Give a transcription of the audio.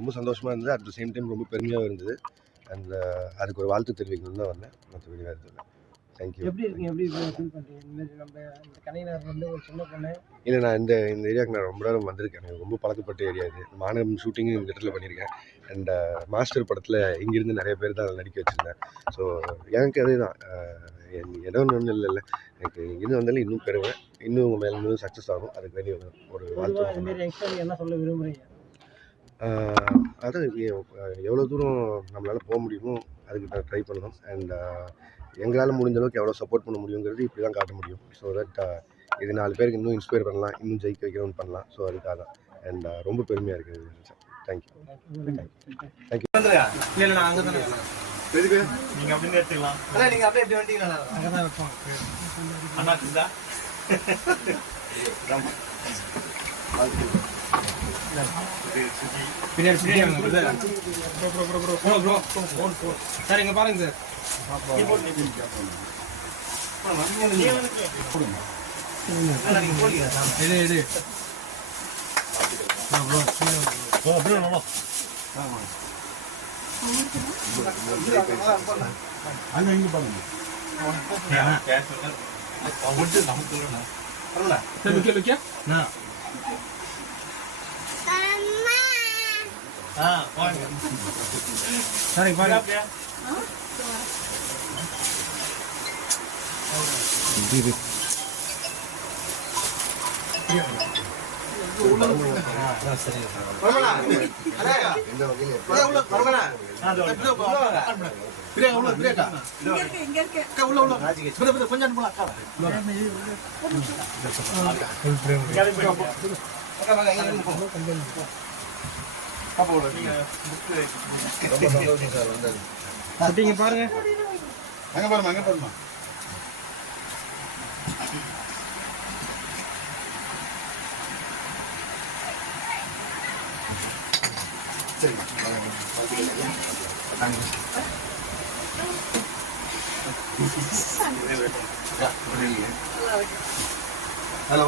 ரொம்ப சந்தோஷமாக இருந்தது. அட் த சேம் டைம் ரொம்ப பெருமையாகவும் இருந்தது. அண்ட் அதுக்கு ஒரு வாழ்த்து தெரிவிக்கணும்னு தான் வந்தேன். மற்றபடி வேறு இல்லை. தேங்க்யூ எப்படி இருக்கீங்க எப்படி ஃபீல் பண்ணுறீங்க இந்த மாதிரி நம்ம இந்த கலைஞர் வந்து ஒரு சின்ன பொண்ணு. இல்லை நான் இந்த இந்த ஏரியாவுக்கு நான் ரொம்ப நேரம் வந்திருக்கேன். எனக்கு ரொம்ப பழக்கப்பட்ட ஏரியா இது. மாநகரம் ஷூட்டிங்கும் இந்த இடத்துல பண்ணியிருக்கேன் அண்ட் மாஸ்டர் படத்தில் இங்கேருந்து நிறைய பேர் தான் நடிக்க வச்சுருந்தேன் ஸோ எனக்கு அதே தான். ஏதோ ஒன்றும் இல்லை இல்லை. எனக்கு இங்கிருந்து வந்தாலும் இன்னும் பெறுவேன் இன்னும் உங்கள் மேலே இன்னும் சக்ஸஸ் ஆகும். அதுக்கு வேண்டிய ஒரு- வாழ்த்து என்ன சொல்ல விரும்புகிறீங்க அதான் எவ்வளோ தூரம் நம்மளால் போக முடியுமோ அதுக்கு ட்ரை பண்ணணும். அண்ட் எங்களால் முடிஞ்ச அளவுக்கு எவ்வளோ சப்போர்ட் பண்ண முடியுங்கிறது இப்படி தான் காட்ட முடியும். ஸோ தட் இது நாலு பேருக்கு இன்னும் இன்ஸ்பயர் பண்ணலாம் இன்னும் ஜெயிக்க வைக்கணும்னு பண்ணலாம். ஸோ அதுக்காக தான். அண்ட் ரொம்ப பெருமையாக இருக்குது தேங்க்யூ இல்லை இல்லை நான் அங்கே தானே நீங்க அப்படின்னு எடுத்துக்கலாம். நீங்கள் அப்படியே எப்படி வந்தீங்களா? அங்கே தான் வைப்போம் அண்ணா இருந்தா பின்னாடி சார் இங்கே பாருங்க சார் இது இது சார் லுக்கியா லுக்கியா சார் பாருங்க குட்டி இங்கே பாருங்க அங்க பாருமா அங்க பாருமா ஹலோ